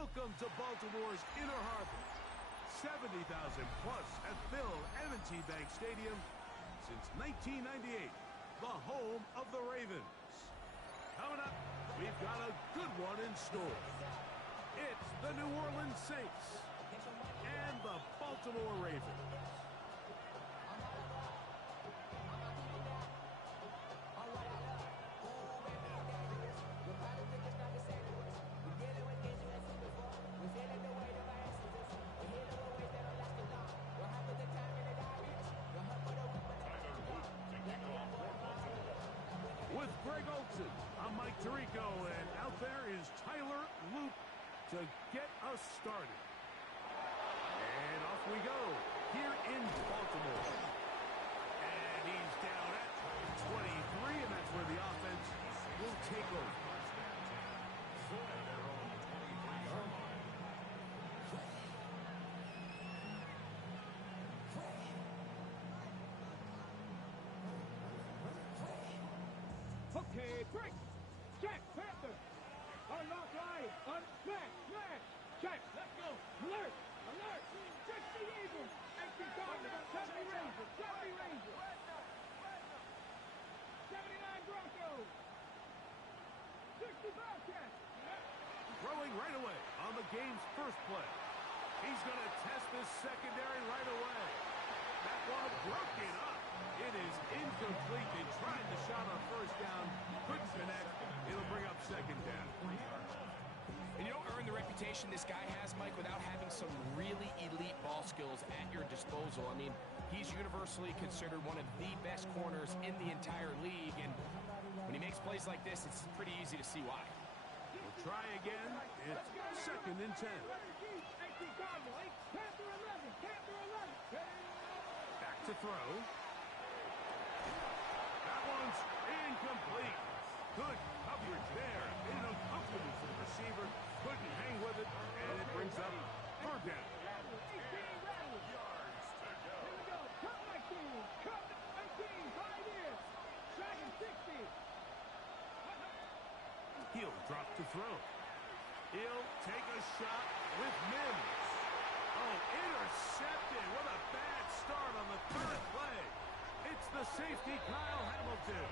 Welcome to Baltimore's Inner Harbor. 70,000 plus have filled M&T Bank Stadium since 1998, the home of the Ravens. Coming up, we've got a good one in store. It's the New Orleans Saints and the Baltimore Ravens. With Greg Olsen, I'm Mike Tirico, and out there is Tyler Loop to get us started. And off we go here in Baltimore. And he's down at 23, and that's where the offense will take over. Okay, break. Check, Panther. Unlock line. Smash, smash. Check. Let's go. Alert, alert. 60 Eagles. Empty target. 70 Rangers. 70 Rangers. 79 Broncos. 60 Bobcats. Throwing right away on the game's first play. He's going to test this secondary right away. That ball broken up. It is incomplete. They tried the shot on first down. Couldn't connect. It'll bring up second down. And you don't earn the reputation this guy has, Mike, without having some really elite ball skills at your disposal. I mean, he's universally considered one of the best corners in the entire league. And when he makes plays like this, it's pretty easy to see why. We'll try again. It's 2nd and 10. Back to throw. That one's incomplete. Good coverage there. Made it uncomfortable for the receiver. Couldn't hang with it, and it brings up 3rd down. Yards to go. Here we go. Cut my team. Cut my team. Right here. 2nd 60. He'll drop to throw. He'll take a shot with Mims. Oh, intercepted. What a bad start on the 3rd play. It's the safety, Kyle Hamilton.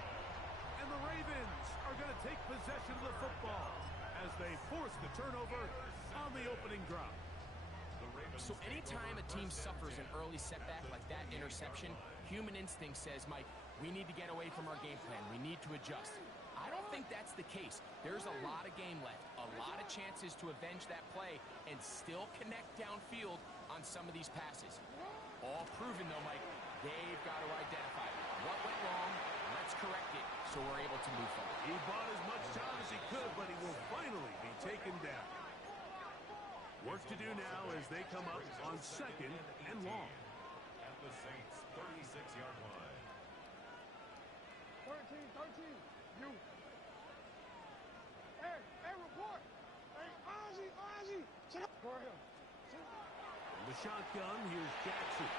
And the Ravens are going to take possession of the football as they force the turnover on the opening drop. So anytime a team suffers an early setback like that interception, human instinct says, Mike, we need to get away from our game plan. We need to adjust. I don't think that's the case. There's a lot of game left, a lot of chances to avenge that play and still connect downfield on some of these passes. All proven, though, Mike, they've got to identify what went wrong, let's correct it so we're able to move forward. He bought as much time as he could, but he will finally be taken down. Work to do now as they come up on 2nd and long. At the Saints' 36-yard line. 13. You. Hey, report. Hey, Ozzy. Sit up for him. In the shotgun, here's Jackson.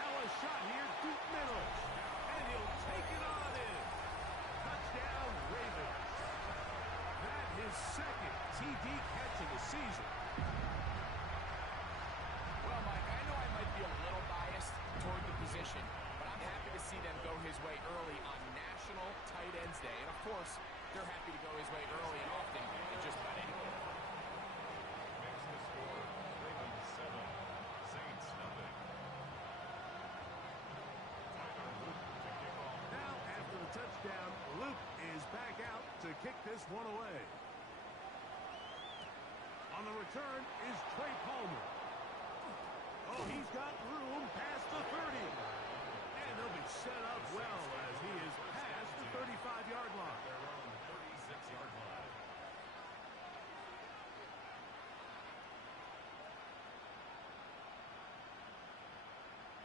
Now a shot here, deep middle. And he'll take it on in. Touchdown, Ravens. That is 2nd TD catch of the season. Well, Mike, I know I might be a little biased toward the position, but I'm happy to see them go his way early on National Tight Ends Day. And, of course, they're happy to go his way early and often in just about anything. Makes the score Ravens 7, Saints nothing. Tyler Loop to kick off. Now, after the touchdown, Luke is back out to kick this one away. On the return is Trey Palmer. Oh, he's got room past the 30. And he'll be set up well as he is past the 35-yard line. Their own 36-yard line.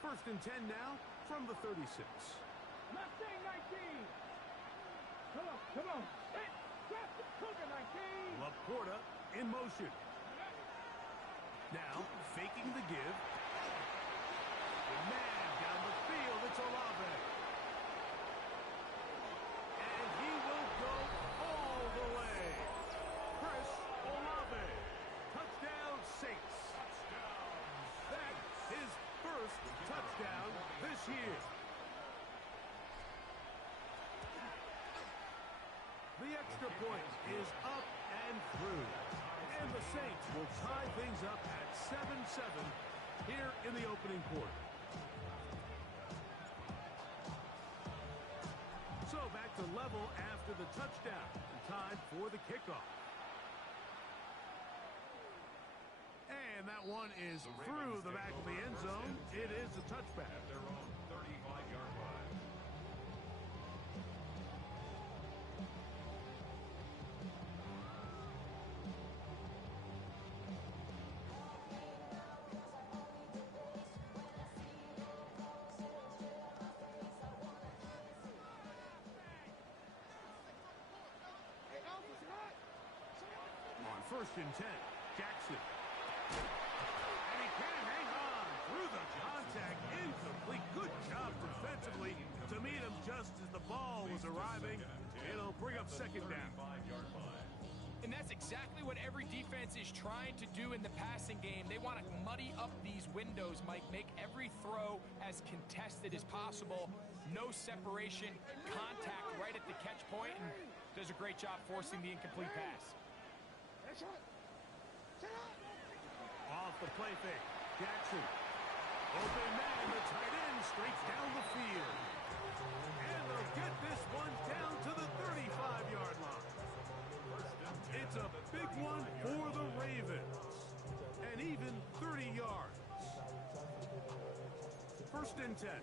First and 10 now from the 36. Mustang 19. Come on. Hey, grab the Cougar 19. Laporta in motion. Now, faking the give. The man down the field, it's Olave. And he will go all the way. Chris Olave. extra point is up and through. And the Saints will tie things up at 7-7 here in the opening quarter. So back to level after the touchdown. Time for the kickoff. And that one is through the back of the end zone. It is a touchback. At their own 35-yard line. On 1st and 10, Jackson. And he can't hang on through the contact. Incomplete. Good job defensively to meet him just as the ball was arriving. It'll bring up 2nd down. 35-yard line. And that's exactly what every defense is trying to do in the passing game. They want to muddy up these windows, Mike, make every throw as contested as possible. No separation, contact right at the catch point, and does a great job forcing the incomplete pass. Off the play fake. Jackson. Open man, the tight end, straight down the field. And they'll get this one down to the 35-yard line. It's a big one for the Ravens. And even 30 yards. 1st and 10.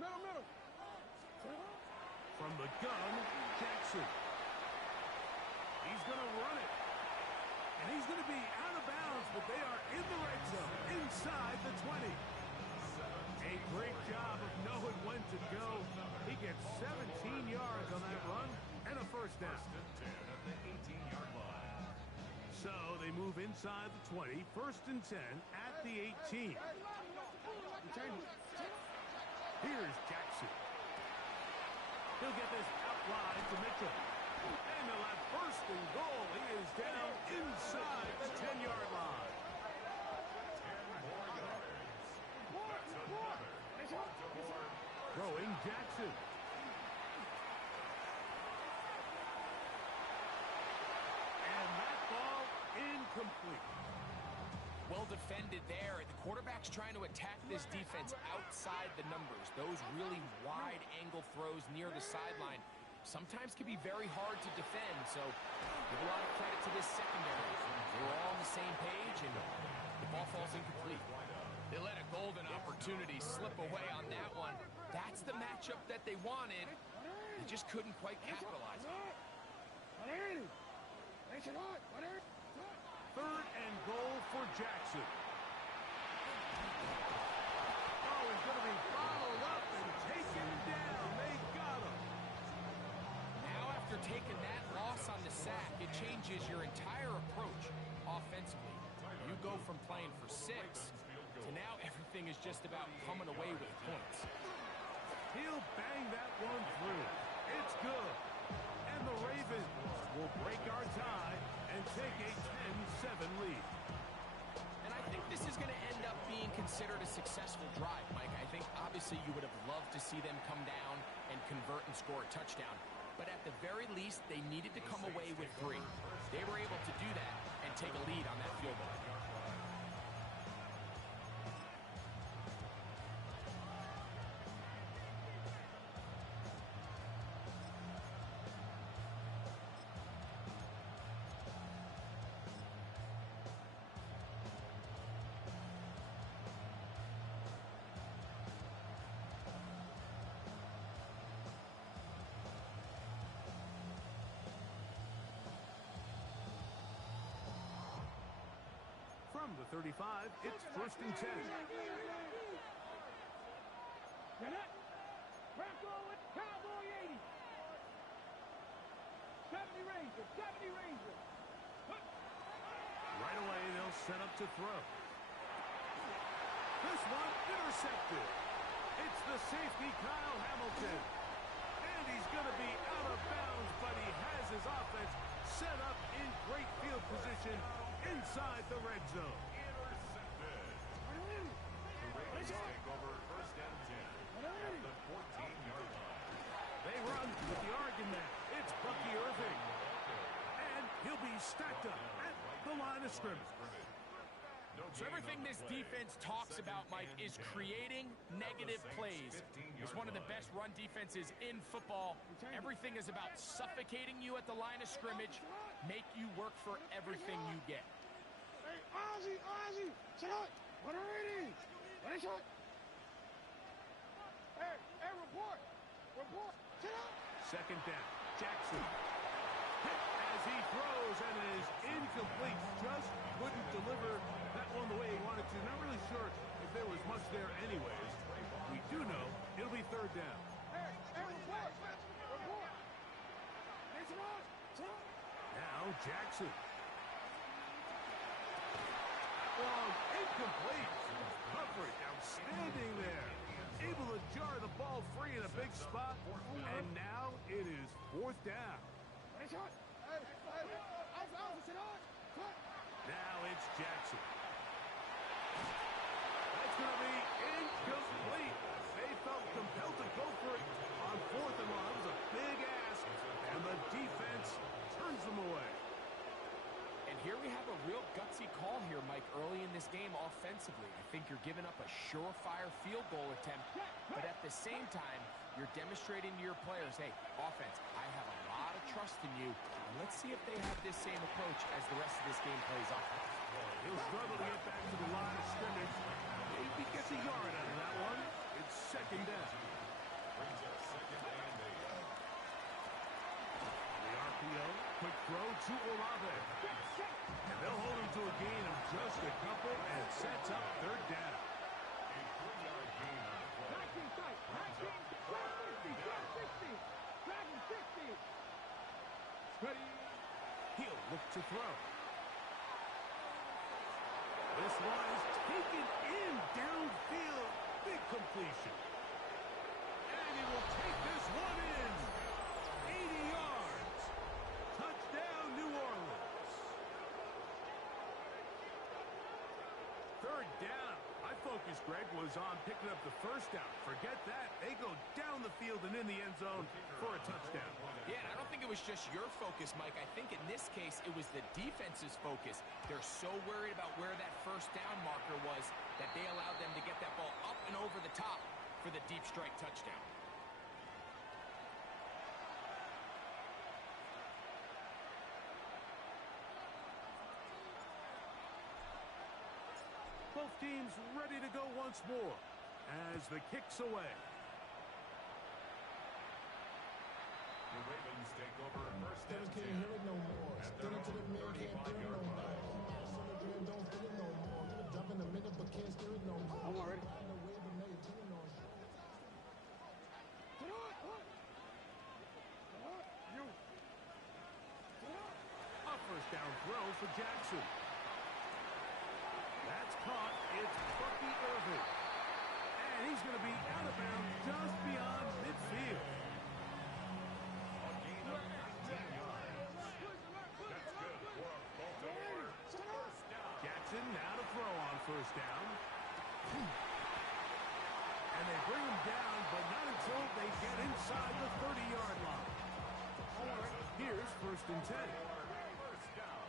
Middle. From the gun, Jackson. He's going to run it. And he's going to be out of bounds, but they are in the red zone, inside the 20. A great job of knowing when to go. He gets 17 yards on that run and a 1st down. 1st and 10 at the 18-yard line. So they move inside the 20, 1st and 10 at the 18. Here's Jackson. He'll get this out wide to Mitchell. And they'll have 1st and goal. He is down inside the 10-yard line. 10 more yards. That's another. DeBoer. Throwing Jackson. And that ball incomplete. Well defended there. The quarterback's trying to attack this defense outside the numbers. Those really wide angle throws near the sideline sometimes can be very hard to defend. So give a lot of credit to this secondary. They were all on the same page, and the ball falls incomplete. They let a golden opportunity slip away on that one. That's the matchup that they wanted. They just couldn't quite capitalize on it. 3rd and goal for Jackson. Oh, he's going to be followed up and taken down. They got him. Now after taking that loss on the sack, it changes your entire approach offensively. You go from playing for 6 to now everything is just about coming away with points. He'll bang that one through. It's good. And the Ravens will break our tie and take a 10-7 lead. And I think this is going to end up being considered a successful drive, Mike. I think obviously you would have loved to see them come down and convert and score a touchdown. But at the very least, they needed to come away with 3. They were able to do that and take a lead on that field goal. From the 35, it's 1st and 10. Cowboy 80. 70 Ranger. Right away, they'll set up to throw. This one intercepted. It's the safety, Kyle Hamilton. And he's going to be out of bounds, but he has his offense set up in great field position inside the red zone. Intercepted. The Ravens take over 1st and of scrimmage. So everything this defense talks about, Mike, is creating negative plays. It's one of the best run defenses in football. Everything is about suffocating you at the line of scrimmage, make you work for everything you get. Hey, Ozzie, sit up. What are ready? Ready, shot. Hey, report. Sit up. Second down. Jackson. Hit as he throws, and it is incomplete. Just couldn't deliver that one the way he wanted to. Not really sure if there was much there anyways. We do know it'll be third down. Hey, report. Listen up. Sit up. Now Jackson. Long, incomplete. Coverage outstanding there. Able to jar the ball free in a big spot. And now it is fourth down. Ready, shot. Hey, Ozzie, sit up. Cut. Now it's Jackson. That's going to be incomplete. They felt compelled to go for it on fourth and long. It was a big ask, and the defense turns them away. And here we have a real gutsy call here, Mike, early in this game offensively. I think you're giving up a surefire field goal attempt, but at the same time, you're demonstrating to your players, hey, offense, I have a lot of trust in you. Let's see if they have this same approach as the rest of this game plays off. He'll struggle to get back to the line of scrimmage. Maybe gets a yard out of that one. It's second down. Brings up second and 8. The RPO, quick throw to Olave. And they'll hold him to a gain of just a couple and sets up third down. A 3-yard gain on the play. 19 sight. 19, 60. Dragon 60. Ready. He'll look to throw. This one is taken in downfield. Big completion. And he will take this one in. 80 yards. Touchdown, New Orleans. Third down. My focus, Greg, was on picking up the first down. Forget that. They go down the field and in the end zone for a touchdown. Yeah, I don't think it was just your focus, Mike. I think in this case, it was the defense's focus. They're so worried about where that first down marker was that they allowed them to get that ball up and over the top for the deep strike touchdown. Both teams ready to go once more as the kick's away. The Ravens take over first Still and 10. can't hear it no more. At Still their into the own man, can't do it 35-yard no more. line. Still don't feel it no more. Gonna jump in a minute, but can't steer it no more. I'm already. Riding the wave, but now you're tuning on. Sit up. You. A first down throw for Jackson. That's caught. It's Bucky Irving. And he's going to be out of bounds just beyond midfield. A gain of 19 yards. That's good for a Baltimore first down. Jackson now to throw on first down. And they bring him down, but not until they get inside the 30-yard line. Here's first and 10. First down.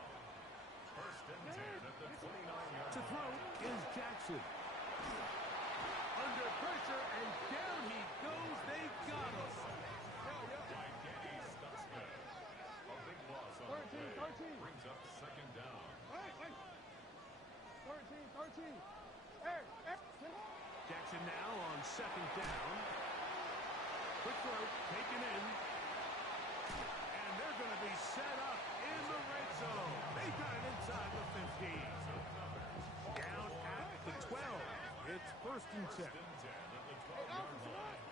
First and 10 at the 29-yard To throw is Jackson. Under pressure, and down he goes. They got him. by Danny Stutzman. A big loss on the 13, play. 13. Brings up second down. Hey. 13. Hey, sit up. Jackson now on second down. Quick throw, taken in. And they're going to be set up in the red zone. They got it inside the 15. Down at the 12. It's first and 10. First and 10 at the 12-yard line.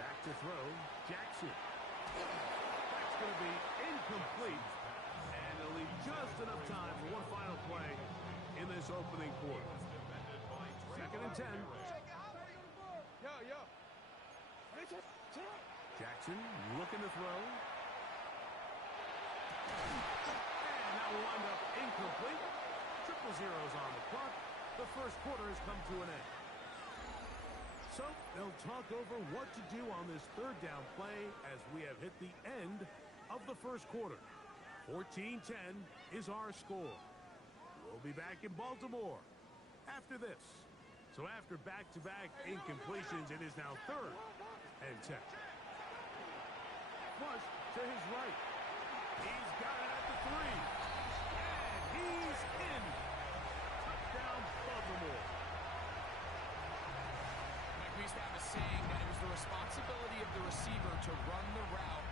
Back to throw, Jackson. That's going to be incomplete. And it'll leave just enough time for one final play in this opening quarter. Defended by Second and 10. Yo. Sit up. Jackson looking to throw. And that will wind up incomplete. Triple zeros on the clock. The first quarter has come to an end. So they'll talk over what to do on this third down play as we have hit the end of the first quarter. 14-10 is our score. We'll be back in Baltimore after this. So after back-to-back incompletions, it is now 3rd and 10. Flush to his right. He's got it at the 3. And he's in. Touchdown, Baltimore. Like we used to have a saying that it was the responsibility of the receiver to run the route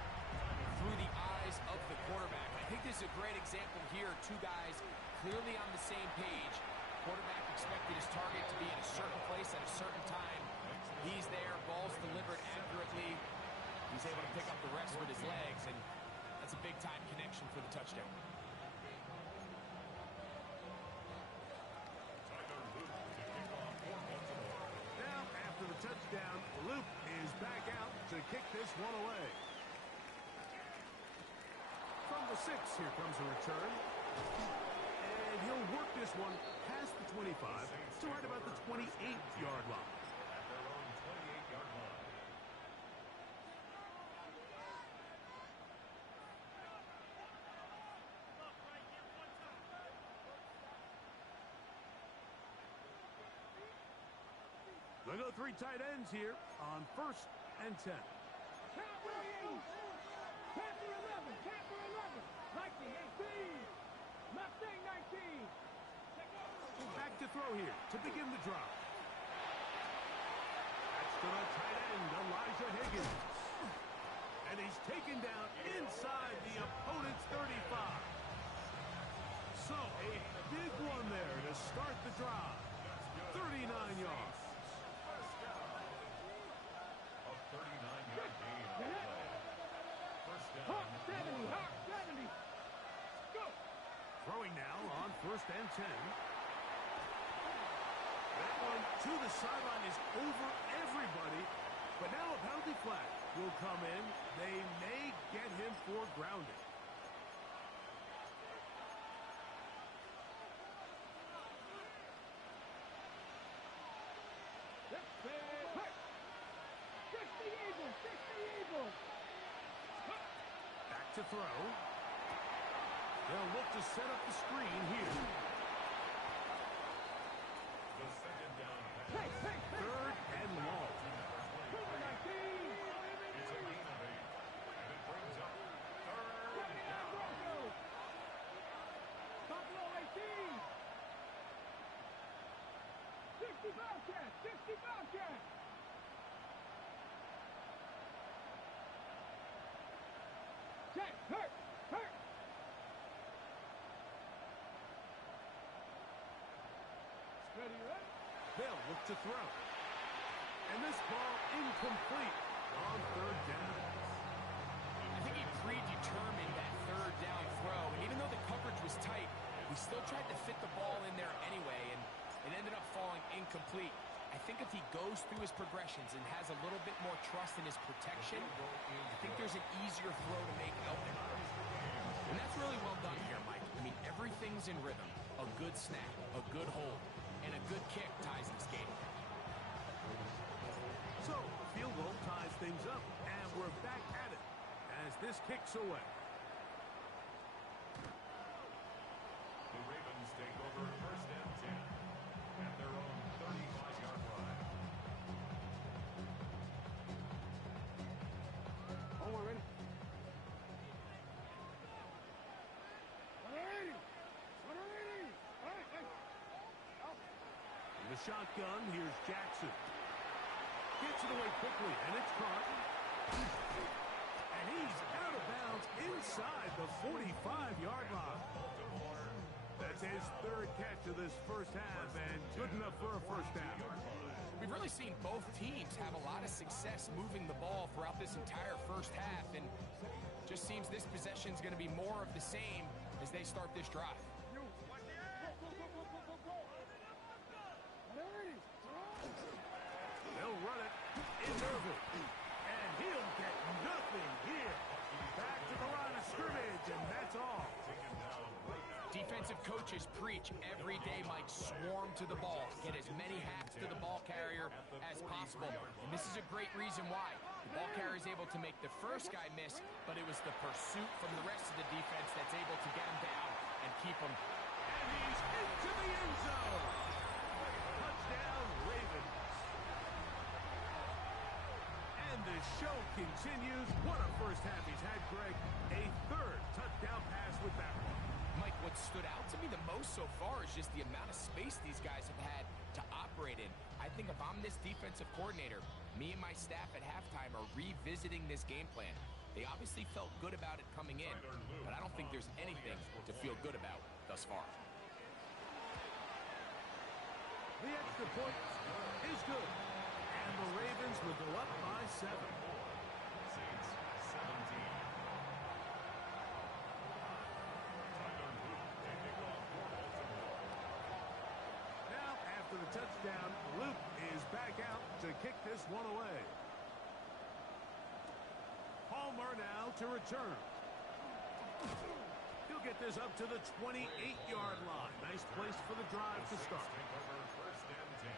through the eyes of the quarterback. I think this is a great example here. Two guys clearly on the same page. Quarterback expected his target to be in a certain place at a certain time. He's there, ball's delivered accurately. He's able to pick up the rest with his legs, and that's a big-time connection for the touchdown. Now, after the touchdown, Luke is back out to kick this one away. From the 6, here comes a return. And he'll work this one past the 25 to right about the 28-yard line. At their own 28-yard line. They'll go 3 tight ends here on 1st and 10. Tampa 11, Tampa 11, 19, 18, Mustang 19. Back to throw here to begin the drive. That's to the tight end, Elijah Higgins. And he's taken down inside the opponent's 35. So a big one there to start the drive. 39 yards. First down. A 39-yard gain on the play. First down. Hawk 70, Hawk 70. Go. Throwing now on 1st and 10. That one to the sideline is over everybody. But now a penalty flag will come in. They may get him for grounding. Back to throw. They'll look to set up the screen here. The second down pass. 3rd and long. It's a gain of 8. And it brings up 3rd down. Buffalo 18. 60 Bobcats, 60 Bobcats. Check, hurt. Ready, right? They'll look to throw. And this ball incomplete on 3rd down. I think he predetermined that 3rd down throw, and even though the coverage was tight, he still tried to fit the ball in there anyway, and it ended up falling incomplete. I think if he goes through his progressions and has a little bit more trust in his protection, I think there's an easier throw to make out there. And that's really well done here, Mike. I mean, everything's in rhythm. A good snap, a good hold, and a good kick ties this game. So, the field goal ties things up, and we're back at it as this kicks away. The Ravens take over 1st and 10 at their own 35-yard line. Oh, we're ready. 180. 180. Hey. In the shotgun, here's Jackson. Gets it away quickly, and it's caught. And he's out of bounds inside the 45-yard line. That's his 3rd catch of this first half, and good enough for a first down. We've really seen both teams have a lot of success moving the ball throughout this entire first half, and just seems this possession is going to be more of the same as they start this drive. They'll run it in Irvin, and he'll get nothing here. Back to the line of scrimmage, and that's all. Defensive coach coaches preach every day, Mike. Swarm to the ball. Get as many hats to the ball carrier as possible. And this is a great reason why. The ball carrier is able to make the first guy miss, but it was the pursuit from the rest of the defense that's able to get him down and keep him. And he's into the end zone. Touchdown, Ravens. And the show continues. What a first half he's had, Greg. A third touchdown pass with that one. Mike, what stood out to me the most so far is just the amount of space these guys have had to operate in. I think if I'm this defensive coordinator, me and my staff at halftime are revisiting this game plan. They obviously felt good about it coming in, but I don't think there's anything to feel good about thus far. The extra point is good. And the Ravens will go up by 7. Saints 17. Now, after the touchdown, Luke is back out to kick this one away. Palmer now to return. He'll get this up to the 28-yard line. Nice place for the drive to start. First and 10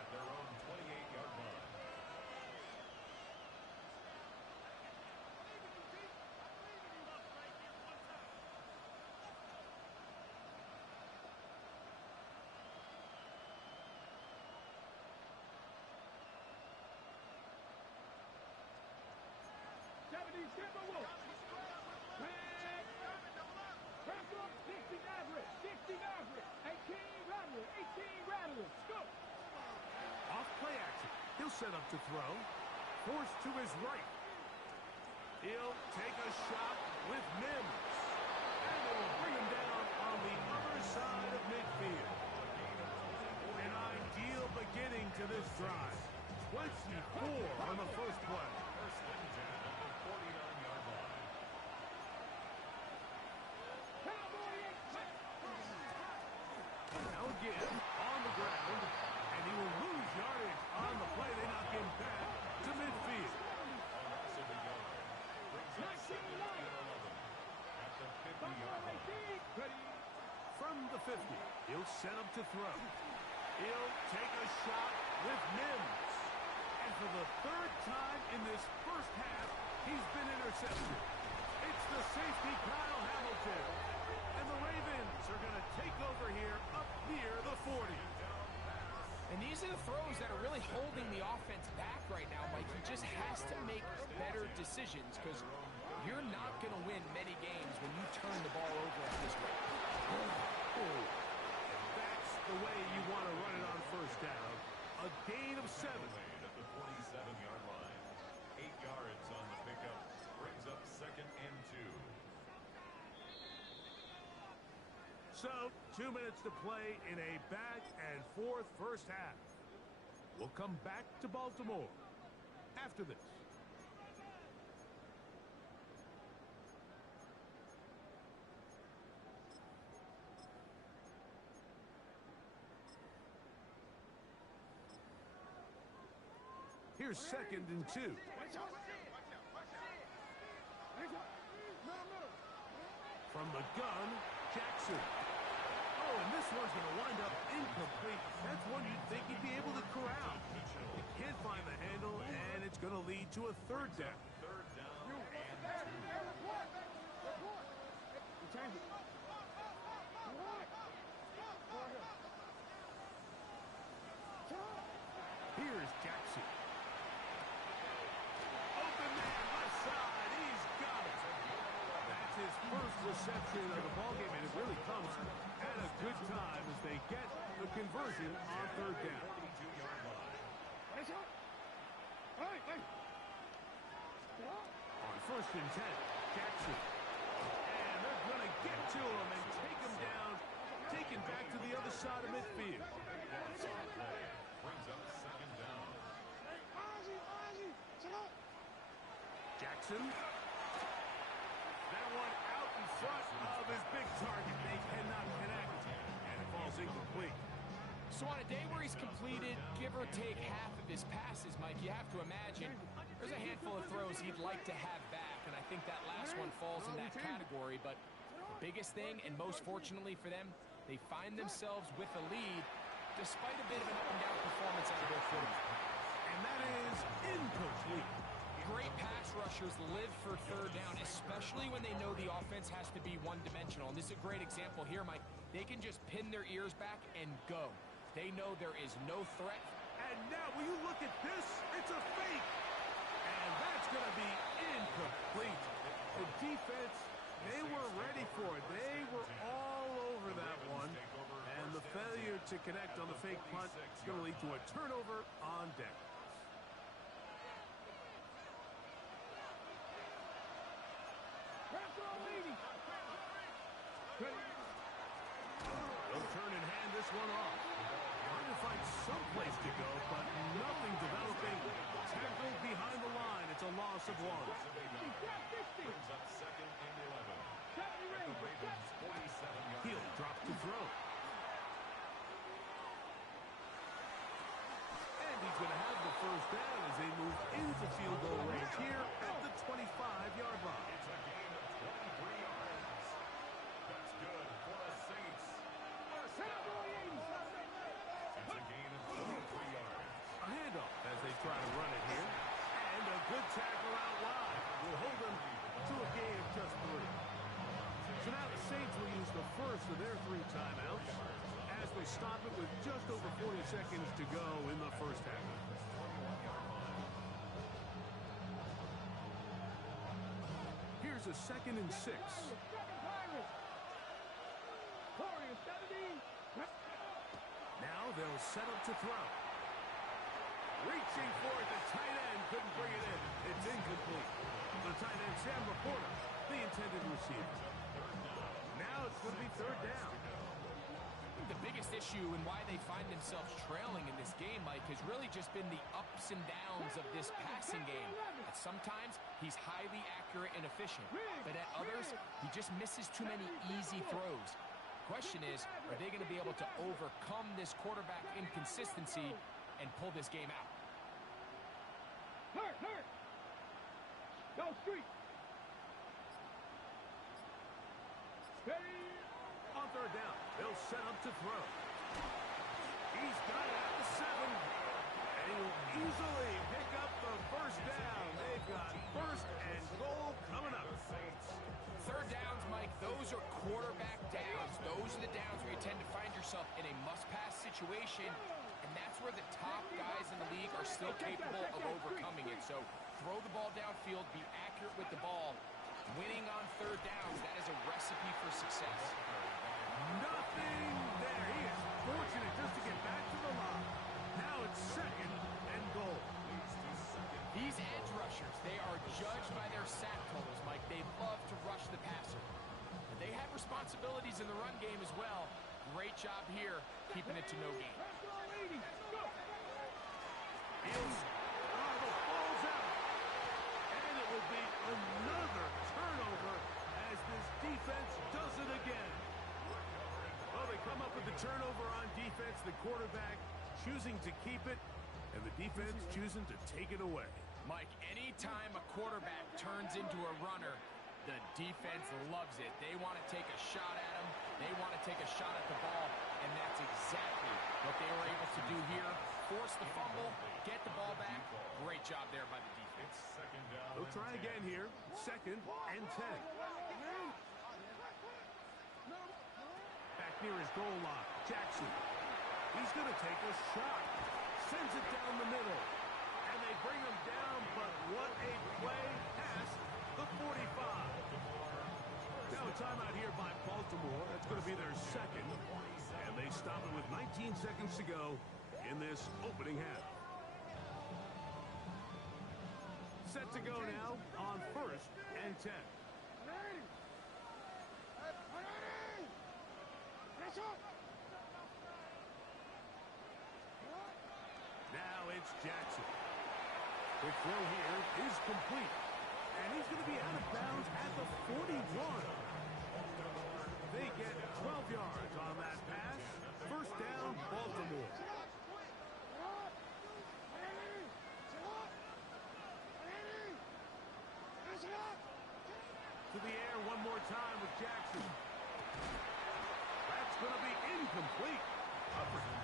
at their own 28-yard line. Off play action. He'll set up to throw. Forced to his right. He'll take a shot with Mims. And it will bring him down on the other side of midfield. An ideal beginning to this drive. 24 on the first play. First and 10 at the 49-yard line. Now again, on the ground, and he will lose yardage on the play. They knock him back to midfield. Loss of a yard. Brings up 2nd and 11 at the 50-yard line. From the 50, he'll set up to throw. He'll take a shot with Mims. And for the third time in this first half, he's been intercepted. It's the safety, Kyle Hamilton. And the Ravens are going to take over here up near the 40. And these are the throws that are really holding the offense back right now, Mike. He just has to make better decisions because you're not going to win many games when you turn the ball over at this rate. That's the way you want to run it on first down. A gain of 7. At the 47-yard line. 8 yards on the pickup. Brings up 2nd and 2. So, 2 minutes to play in a back-and-forth first half. We'll come back to Baltimore after this. Here's 2nd and 2. From the gun, Jackson. Oh, and this one's going to wind up incomplete. That's one you'd think he'd be able to corral. He can't find the handle, and it's going to lead to a 3rd down. 3rd down and 2. Here's Jackson. Open man, left side. He's got it. That's his first reception of the ballgame, and it really comes at a good time as they get the conversion on 3rd down. 42-yard line. On 1st and 10, Jackson. And they're going to get to him and take him down, taken back to the other side of midfield. Loss on play. Brings up 2nd down. Jackson. That one out in front of his big target. They cannot connect, and it falls incomplete. So on a day where he's completed, give or take half of his passes, Mike, you have to imagine there's a handful of throws he'd like to have back, and I think that last one falls in that category, but Biggest thing, and most fortunately for them, they find themselves with a lead despite a bit of an up-and-down performance out of their quarterback. And that is incomplete. Great pass rushers live for third down, especially when they know the offense has to be one-dimensional. And this is a great example here, Mike. They can just pin their ears back and go. They know there is no threat. And now, will you look at this? It's a fake. And that's going to be incomplete. The defense, they were ready for it. They were all over that one. And the failure to connect on the fake punt is going to lead to a turnover on deck. They'll turn and hand this one off. Trying to find some place to go, but nothing developing. Tackled behind the line. It's a loss of one. Brings up second and 11. At the Ravens' 47-yard Heel drops to throw. And he's going to have the first down as they move into field goal range here at the 25-yard line. It's a gain of 23 yards. That's good for the Saints. It's a gain of 23 yards. A handoff as they try to run it here. And a good tackle out wide will hold them to a gain of just 3. So now the Saints will use the first of their 3 timeouts as they stop it with just over 40 seconds to go in the first half. Here's a 2nd and 6. Now they'll set up to throw. Reaching for it, the tight end couldn't bring it in. It's incomplete. The tight end, Sam Laporta, the intended receiver. Now it's going to be third down. The biggest issue and why they find themselves trailing in this game, Mike, has really just been the ups and downs of this passing game. At sometimes, he's highly accurate and efficient, but at others, he just misses too many easy throws. Question is, are they going to be able to overcome this quarterback inconsistency and pull this game out? Hurt! Go street! Steady! On third down, they'll set up to throw. He's got it at the 7. And he will easily pick up the first down. They've got first and goal coming up. Third downs, Mike, those are quarterback downs. Those are the downs where you tend to find yourself in a must-pass situation, and that's where the top guys in the league are still capable of overcoming it. So throw the ball downfield, be accurate with the ball. Winning on third downs, that is a recipe for success. Nothing there. He is fortunate just to get back to the line. Now it's 2nd and goal. These edge rushers, they are judged by their sack totals, Mike. They love to rush the passer. But they have responsibilities in the run game as well. Great job here, keeping it to no gain. Fields, the ball's out. And it will be another turnover as this defense does it again. Well, they come up with the turnover on defense. The quarterback choosing to keep it, and the defense choosing to take it away. Mike, anytime a quarterback turns into a runner, the defense loves it. They want to take a shot at him. They want to take a shot at the ball, and that's exactly what they were able to do here. Force the fumble, get the ball back. Great job there by the defense. Second down. They'll try again here. 2nd and 10. Back near his goal line, Jackson. He's going to take a shot. Sends it down the middle. And they bring him down, but what a play past the 45. Now a timeout here by Baltimore. That's going to be their 2nd. And they stop it with 19 seconds to go in this opening half. Set to go now on 1st and 10. Now it's Jackson. Quick throw here is complete. And he's going to be out of bounds at the 41. They get 12 yards on that pass. First down, Baltimore. To the air one more time with Jackson. That's going to be incomplete.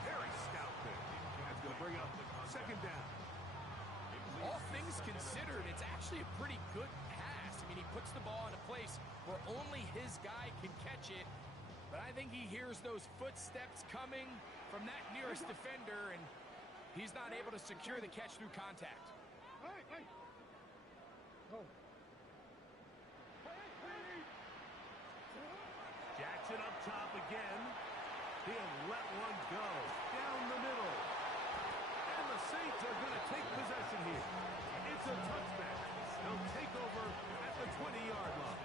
Very stout there. That's going to bring up second down. All things considered, it's actually a pretty good pass. I mean, he puts the ball in a place where only his guy can catch it. But I think he hears those footsteps coming from that nearest defender, and he's not able to secure the catch through contact. Hey. Go. Jackson up top again. He'll let one go down the middle. And the Saints are going to take possession here. It's a touchback. They'll take over at the 20-yard line.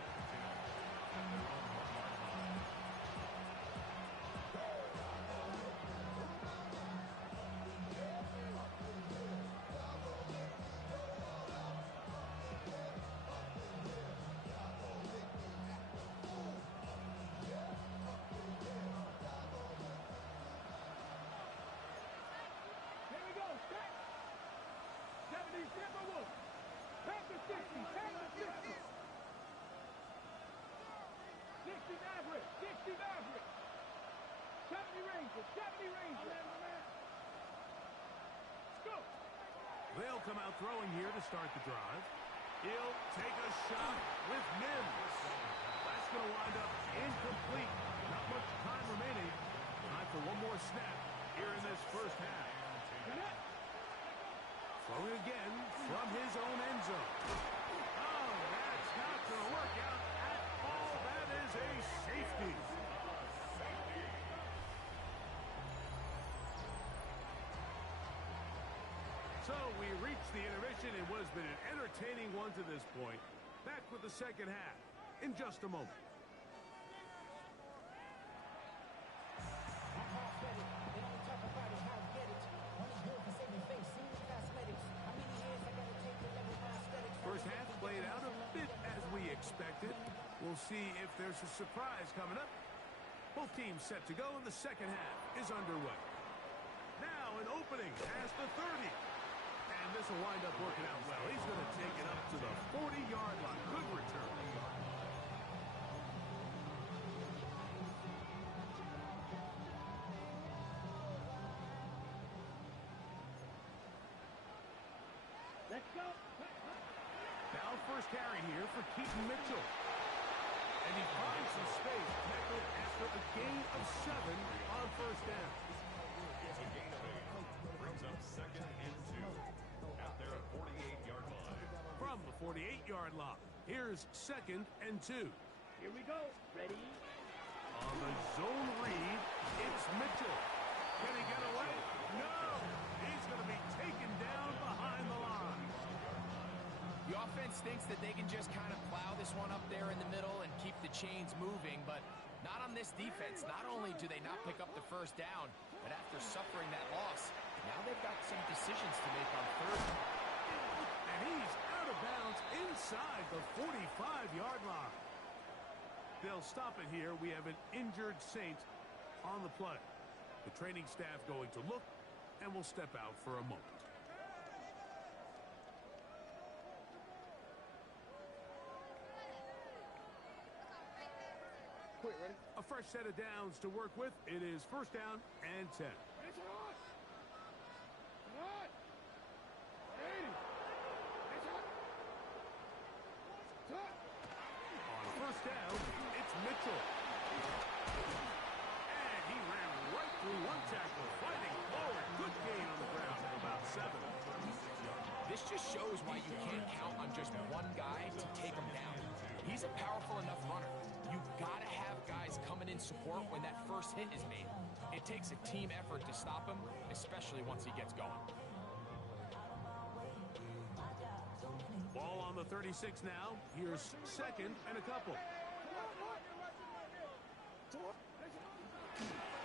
Here we go. Set. 70 Timberwolves. Pass the 60. Pass the 60. 60 Maverick. 60 Maverick. 70 Rangers. 70 Rangers. Let's go. They'll come out throwing here to start the drive. He'll take a shot with Mims. That's going to wind up incomplete. Not much time remaining. Time for one more snap here in this first half. Throwing again from his own end zone. Oh, that's not going to work out at all. That is a safety. So we reached the intermission. It was been an entertaining one to this point. Back with the second half in just a moment. First half played out a bit as we expected. We'll see if there's a surprise coming up. Both teams set to go, and the second half is underway. Now an opening past the 30. And this will wind up working out well. He's going to take it up to the 40-yard line. Good return. Let's go. Now first carry here for Keaton Mitchell. And he finds some space tackled after a gain of 7 on first down. It's a gain of 8. Brings up second and 2. Out there at 48-yard line. From the 48-yard line, here's second and 2. Here we go. Ready? On the zone read, it's Mitchell. Can he get away? No! He's going to be taken down behind the line. The offense thinks that they can just kind of plow this one up there in the middle and keep the chains moving, but not on this defense. Not only do they not pick up the first down, but after suffering that loss, now they've got some decisions to make on third. And he's out of bounds inside the 45-yard line. They'll stop it here. We have an injured Saint on the play. The training staff going to look, and will step out for a moment. Ready? A fresh set of downs to work with. It is first down and 10. It's on. Come on. 80. It's on. Touch. On first down, it's Mitchell. And he ran right through one tackle, fighting forward. Good gain on the ground of about 7. This just shows why you can't count on just one guy to take him down. He's a powerful enough runner. You've got to have guys coming in support when that first hit is made. It takes a team effort to stop him, especially once he gets going. Ball on the 36 now. Here's second and a couple.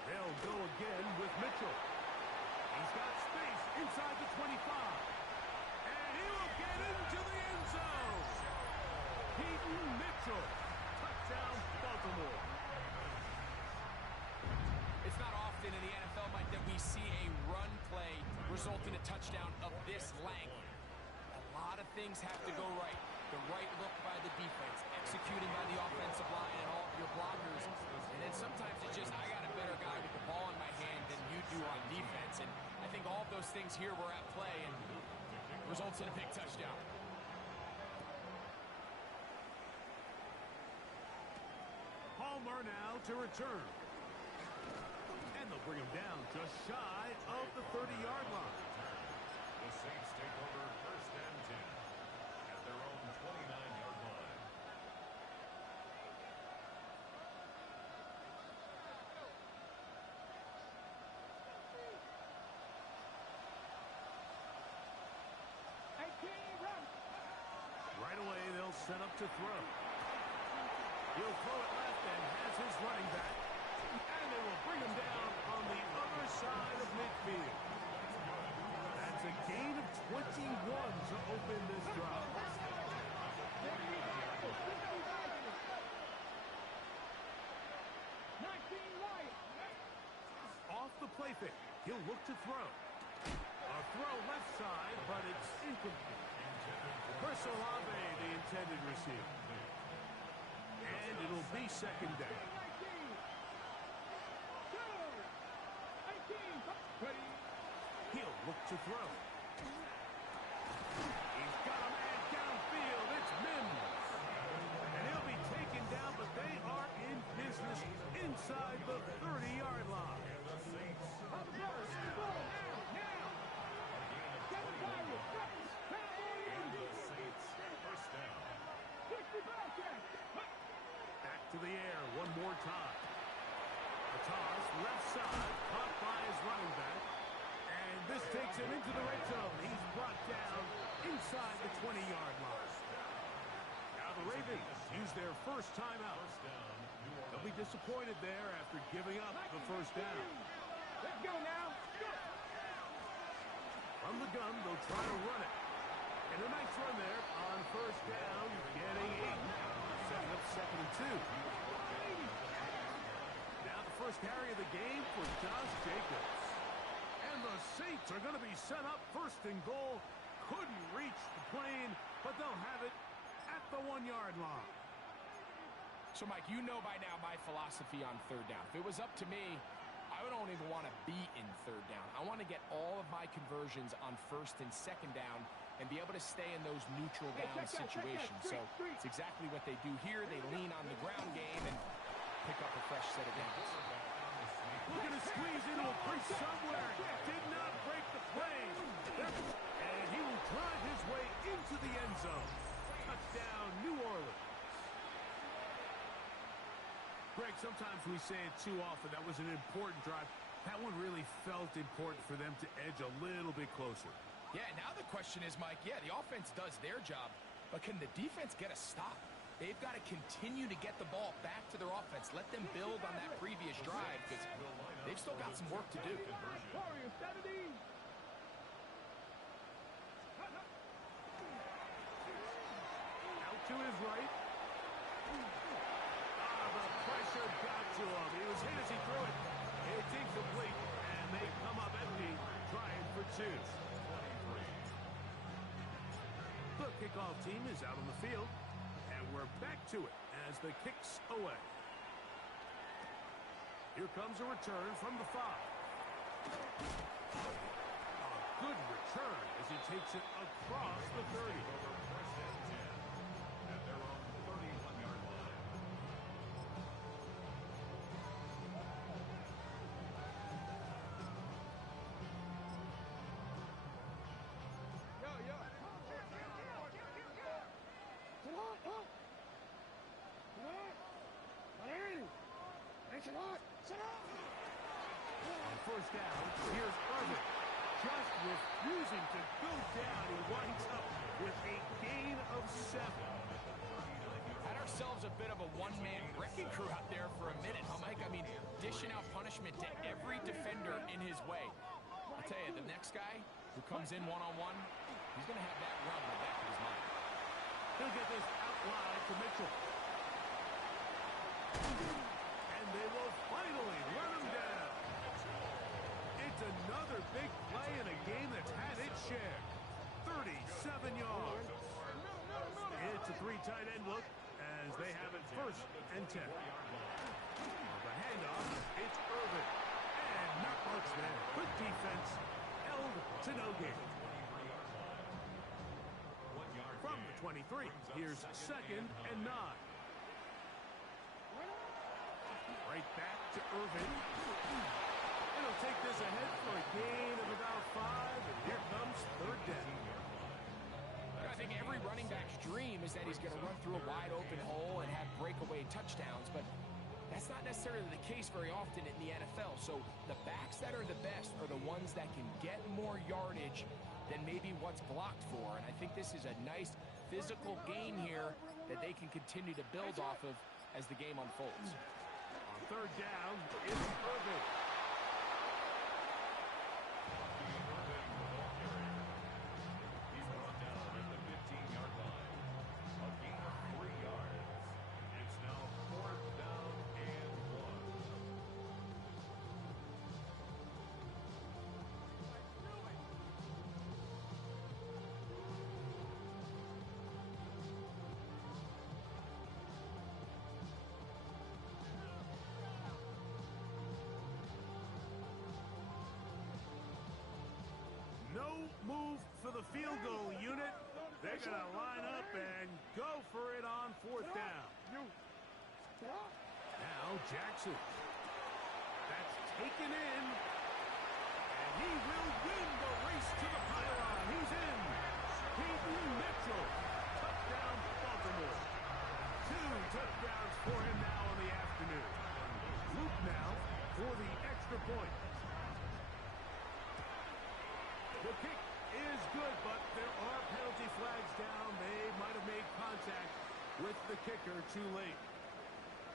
They'll go again with Mitchell. He's got space inside the 25. And he will get into the end zone. Keaton Mitchell. Touchdown, Baltimore. It's not often in the NFL, Mike, that we see a run play result in a touchdown of this length. A lot of things have to go right. the right look by the defense, executing by the offensive line and all of your blockers. And then sometimes it's just, I got a better guy with the ball in my hand than you do on defense. And I think all of those things here were at play and results in a big touchdown. Palmer now to return. And they'll bring him down just shy of the 30-yard line. The Saints take over 1st and 10 at their own 29-yard line. Right away, they'll set up to throw. He'll throw it left and has his running back. And they will bring him down on the other side of midfield. That's a gain of 21 to open this drive. Off the play fake, he'll look to throw. A throw left side, but it's incomplete. Chris Olave, the intended receiver. And it'll be second down. He'll look to throw. He's got a man downfield. It's Mims. And he'll be taken down, but they are in business inside the 30-yard line. Back to the air one more time. A toss left side, caught by his running back. And this takes him into the red zone. He's brought down inside the 20-yard line. Now the Ravens use their first timeout. They'll be disappointed there after giving up the first down. Let's go now. From the gun, they'll try to run it. And a nice run there on first down, getting 8. Setting up 2nd and 2. Now the first carry of the game for Josh Jacobs. And the Saints are going to be set up 1st and goal. Couldn't reach the plane, but they'll have it at the 1-yard line. So, Mike, you know by now my philosophy on 3rd down. If it was up to me, I don't even want to be in 3rd down. I want to get all of my conversions on 1st and 2nd down and be able to stay in those neutral down situations. So it's exactly what they do here. They lean on the ground game and pick up a fresh set of downs. Looking to squeeze into a crease somewhere. Did not break the plane. And he will drive his way into the end zone. Touchdown, New Orleans. Greg, sometimes we say it too often. That was an important drive. That one really felt important for them to edge a little bit closer. Yeah, now the question is, Mike, yeah, the offense does their job, but can the defense get a stop? They've got to continue to get the ball back to their offense. Let them build on that previous drive because they've still got some work to do. Out to his right. The pressure got to him. He was hit as he threw it. It's incomplete, and they come up empty, trying for 2. The kickoff team is out on the field, and we're back to it as the kick's away. Here comes a return from the 5. A good return as he takes it across the 30. At their own 31-yard line. On first down, here's Irvin. Just refusing to go down. He winds up with a gain of 7. Had ourselves a bit of a one-man wrecking crew out there for a minute, huh, Mike? I mean, dishing out punishment to every defender in his way. I'll tell you, the next guy who comes in one-on-one, he's going to have that run in the back of his mind. He'll get this out wide to Mitchell. And they will finally run him down. It's another big play in a game that's had its share. 37 yards. It's three tight end look as they have it 1st and 10. The handoff, it's Irvin. And not much there. Good defense, held to no gain. From the 23, here's 2nd and 9. Right back to Irvin. It'll take this ahead for a gain of about 5, and here comes 3rd down. I think every running back's dream is that he's going to run through a wide open hole and have breakaway touchdowns, but that's not necessarily the case very often in the NFL. So the backs that are the best are the ones that can get more yardage than maybe what's blocked for. And I think this is a nice physical game here that they can continue to build off of as the game unfolds. On 3rd down, it's Irvin. He's brought down at the 15-yard line. A gain of 3 yards. It's now 4th down and 1. No move for the field goal unit. They're going to line up and go for it on 4th down. Now Jackson. That's taken in. And he will win the race to the pylon. He's in. Hayden Mitchell. Touchdown, Baltimore. 2 touchdowns for him now in the afternoon. Luke now for the extra point. The kick is good, but there are penalty flags down. They might have made contact with the kicker too late.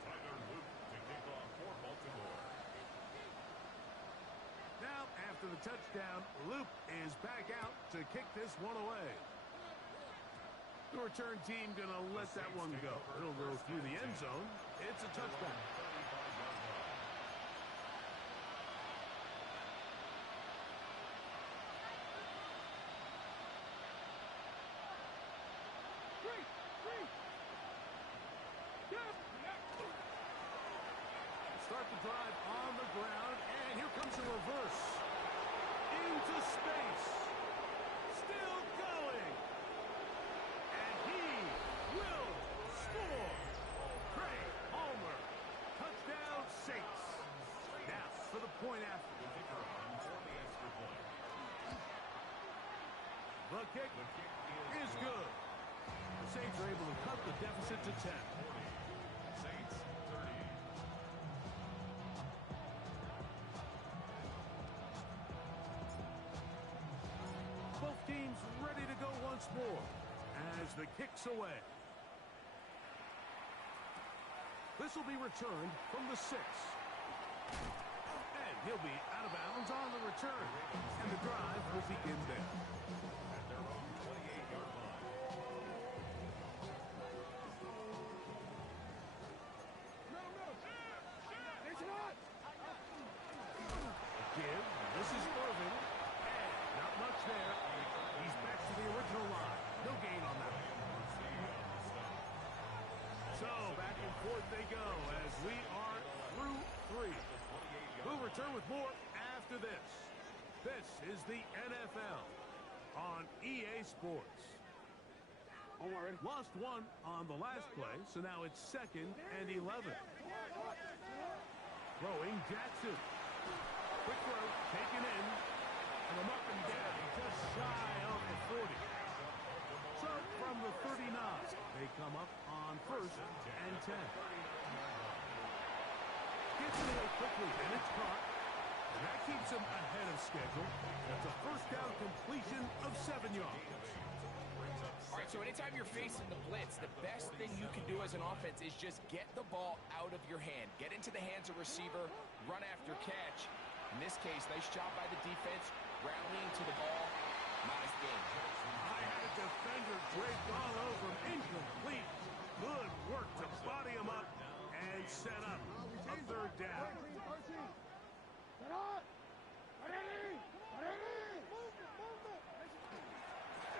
Tyler Luke to kick off for Baltimore. Now, after the touchdown, Luke is back out to kick this one away. The return team going to let that one go. It'll go through the end zone. It's a touchdown. Start the drive on the ground, and here comes a reverse. Into space. Still going. And he will score. Craig Palmer. Touchdown, Saints. Now for the point after. The kick is good. The Saints are able to cut the deficit to 10. Saints 30. Both teams ready to go once more as the kick's away. This will be returned from the 6. And he'll be out of bounds on the return. And the drive will begin there. At their own 28-yard line. Give. This is Irvin. And not much there. He's back to the original line. No gain on that one. So back and forth they go as we are through 3. We'll return with more after this. This is the NFL on EA Sports. Lost 1 on the last play, so now it's 2nd and 11. Throwing Jackson. Quick throw, taken in, and a up and down, just shy of the 40. So from the 39, they come up on 1st and 10. Gets it away quickly, and it's caught. And that keeps him ahead of schedule. That's a 1st down completion of 7 yards. All right, so anytime you're facing the blitz, the best thing you can do as an offense is just get the ball out of your hand. Get into the hands of receiver, run after catch. In this case, nice job by the defense, rallying to the ball. Nice game. I had a defender draped all over him. Incomplete. Good work to body him up and set up a 3rd down.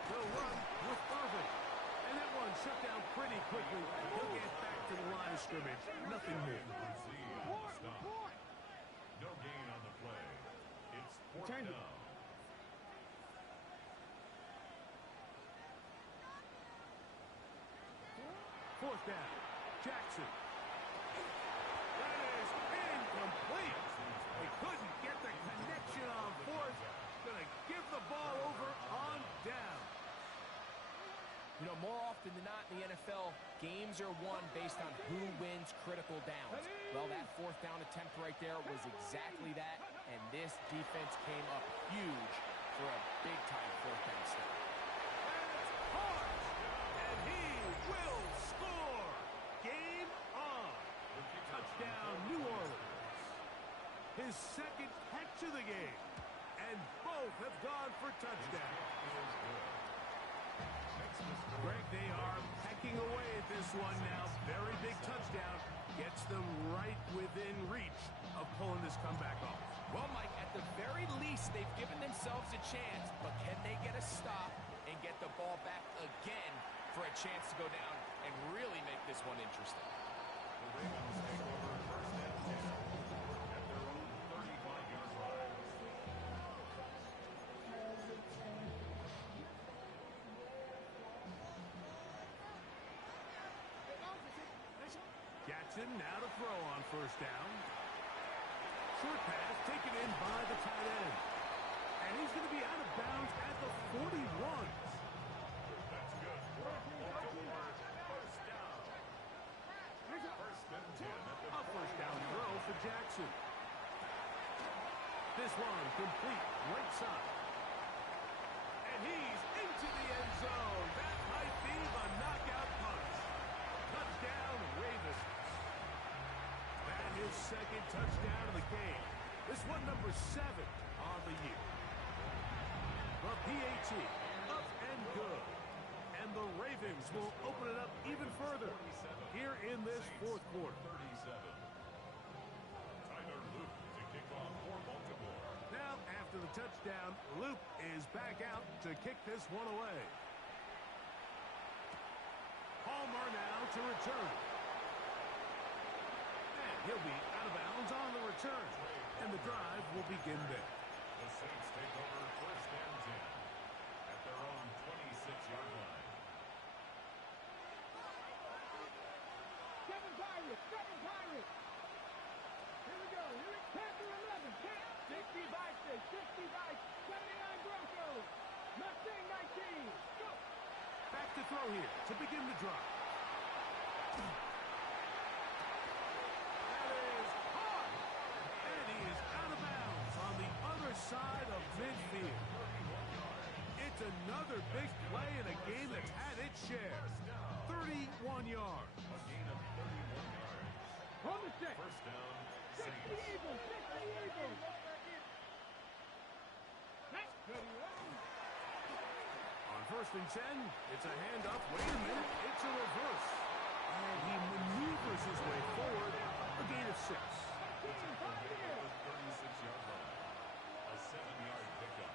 They'll run with Irvin. And that one shut down pretty quickly. He'll get back to the line of scrimmage. Nothing more. Point. No gain on the play. It's fourth Change it. down. Fourth down. Jackson. That is incomplete. They couldn't get the connection on fourth. Gonna give the ball over on down. You know, more often than not in the NFL, games are won based on who wins critical downs. Well, that fourth down attempt right there was exactly that, and this defense came up huge for a big-time fourth down stop. And it's hard. And he will score. Game on. Touchdown, New Orleans. His second catch of the game. And both have gone for touchdowns. Greg, they are pecking away at this one now. Very big touchdown. Gets them right within reach of pulling this comeback off. Well, Mike, at the very least, they've given themselves a chance, but can they get a stop and get the ball back again for a chance to go down and really make this one interesting? The Ravens take over first and 10 at their own 35-yard line. Jackson now to throw on first down. Short pass taken in by the tight end. And he's going to be out of bounds at the 41. That's good. Baltimore, first down. First and 10 at the A first down throw for Jackson. This one complete right side. And he's into the end zone. That might be the knockout punch. Touchdown, Ravens. That is second touchdown of the game. This one number 7 on the year. The PAT, up and good. And the Ravens will open it up even further here in this fourth quarter. 37. Tyler Luke to kick off for Baltimore. Now, after the touchdown, Luke is back out to kick this one away. Palmer now to return. And he'll be out of bounds on the return. And the drive will begin there. The Saints take over first and 10 at their own 26-yard line. Seven Pirates. Here we go. Panther 11. 65 65. 79 Broncos. Mustang 19. Go. Back to throw here to begin the drive. That is hard. And he is out of bounds on the other side of midfield. It's another big play in a game that's had its share. 31 yards. A gain of 31 yards. On the set. First down, 60 Saints. Eagles. 60 Eagles. That's good. On first and 10, it's a handoff. Wait a minute, it's a reverse. And he maneuvers his way forward. A gain of 6. The 36-yard line. A 7-yard pickup.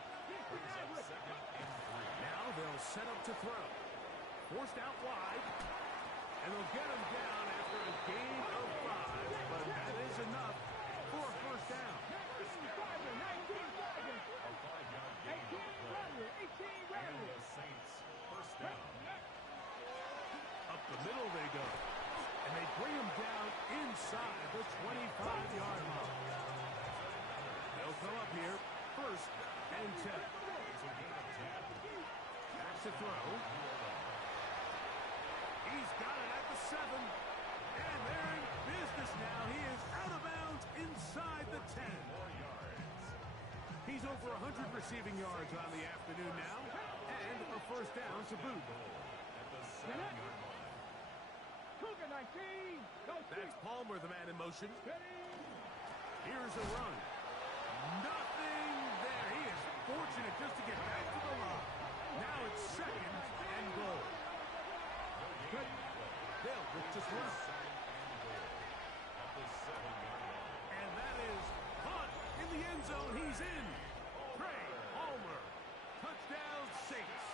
Brings up second and 3. Now they'll set up to throw. Forced out wide. And they'll get him down after a gain of 5. But that is enough for a first down. 19 Dragons. A 5-yard gain on the play. 18 And Ravens. the Saints first down. Up the middle they go. And they bring him down inside the 25-yard line. They'll come up here first and 10. It's a gain of 10. Back to throw. He's got it at the 7. And they're in business now. He is out of bounds inside the 10. 4 yards. He's over 100 receiving yards on the afternoon now. And a first down to boot. At the 7-yard line. Cougar 19. Go That's Palmer, the man in motion. Steady. Here's a run. Nothing there. He is fortunate just to get back to the line. Now it's second and goal. They'll look to throw. At the 7-yard line. And that is Hunt in the end zone. He's in. Trey Palmer. Touchdown Saints.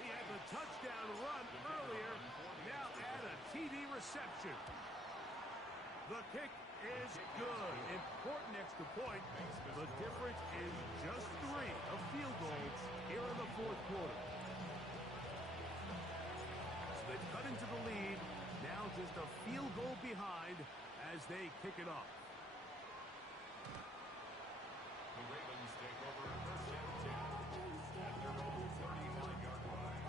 He had the touchdown run earlier. Now add TD reception. The kick is good. Important extra point. The difference is just 3 of field goals here in the fourth quarter. So they've cut into the lead. Now just a field goal behind as they kick it off. The Ravens take over first and 10 at their own 39-yard line.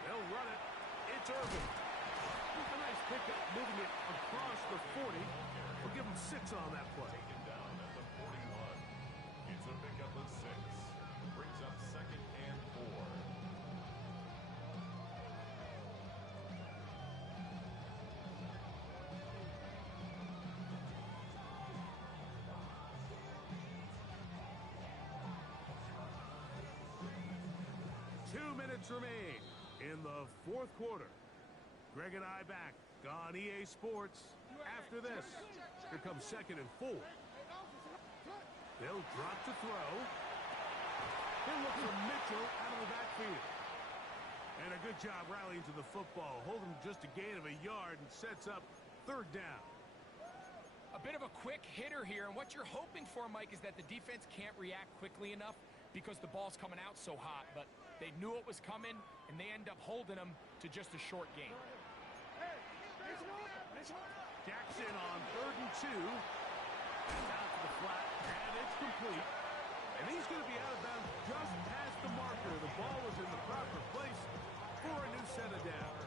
They'll run it. It's Irvin. A nice pickup, moving it across the 40. We'll give him 6 on that play. Taken down at the 41. It's a pickup of 6. Brings up second and 4. Two minutes remain in the fourth quarter. Greg and I back on EA Sports. After this, here comes second and 4. They'll drop to throw. He'll look for Mitchell out of the backfield. And a good job rallying to the football. Holding just a gain of a yard and sets up third down. A bit of a quick hitter here, and what you're hoping for, Mike, is that the defense can't react quickly enough because the ball's coming out so hot. But they knew it was coming, and they end up holding them to just a short gain. Jackson on 3rd and 2. And out to the flat, and it's complete. And he's going to be out of bounds just past the marker. The ball was in the proper place for a new set of downs.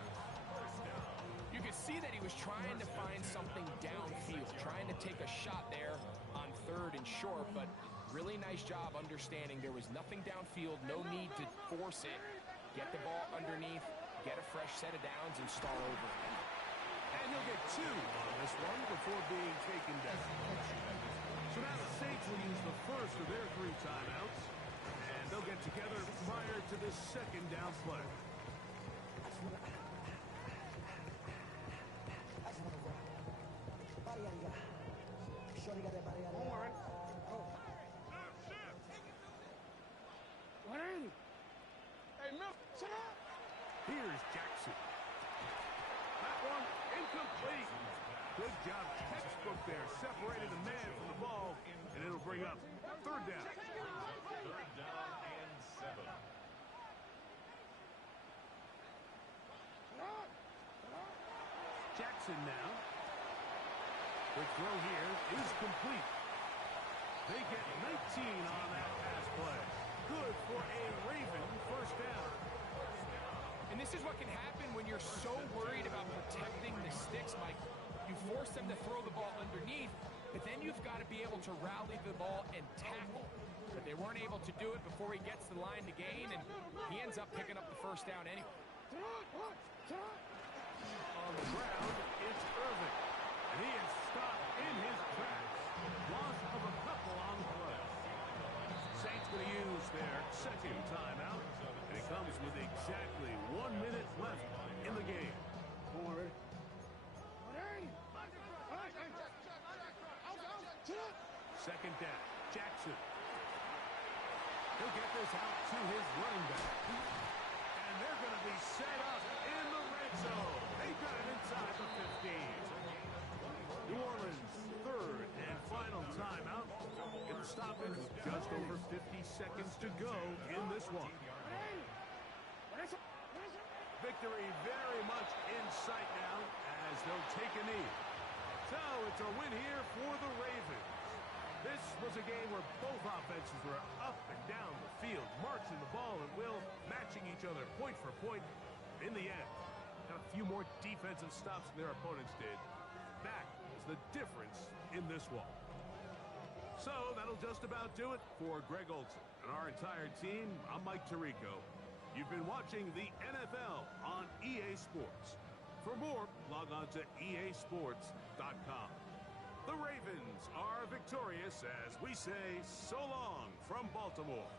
You could see that he was trying to find something downfield, trying to take a shot there on 3rd and short, but really nice job understanding there was nothing downfield, no need to force it. Get the ball underneath, get a fresh set of downs, and start over again. And he'll get 2 on this one before being taken down. So now the Saints will use the first of their 3 timeouts, and they'll get together prior to this second down play. Here's Jackson. That one incomplete. Good job, textbook there. Separated the man from the ball, and it'll bring up third down. Third down and 7. Jackson now. The throw here is complete. They get 19 on that pass play. Good for a Raven first down. And this is what can happen when you're so worried about protecting the sticks, Mike. You force them to throw the ball underneath, but then you've got to be able to rally the ball and tackle. But they weren't able to do it before he gets the line to gain, and he ends up picking up the first down anyway. On the ground, it's Irvin. And he is stopped in his tracks. Loss of a couple on the play. Saints going to use their second timeout. And it comes with exactly 1 minute left in the game. Second down. Jackson. He'll get this out to his running back. And they're going to be set up in the red zone. They've got it inside the 15. New Orleans, third and final timeout. Get the stoppage with just over 50 seconds to go in this one. Victory very much in sight now as they'll take a knee. So it's a win here for the Ravens. This was a game where both offenses were up and down the field, marching the ball at will, matching each other point for point. In the end, got a few more defensive stops than their opponents did. That is the difference in this one. So that'll just about do it for Greg Olsen and our entire team. I'm Mike Tirico. You've been watching the NFL on EA Sports. For more, log on to easports.com. The Ravens are victorious as we say so long from Baltimore.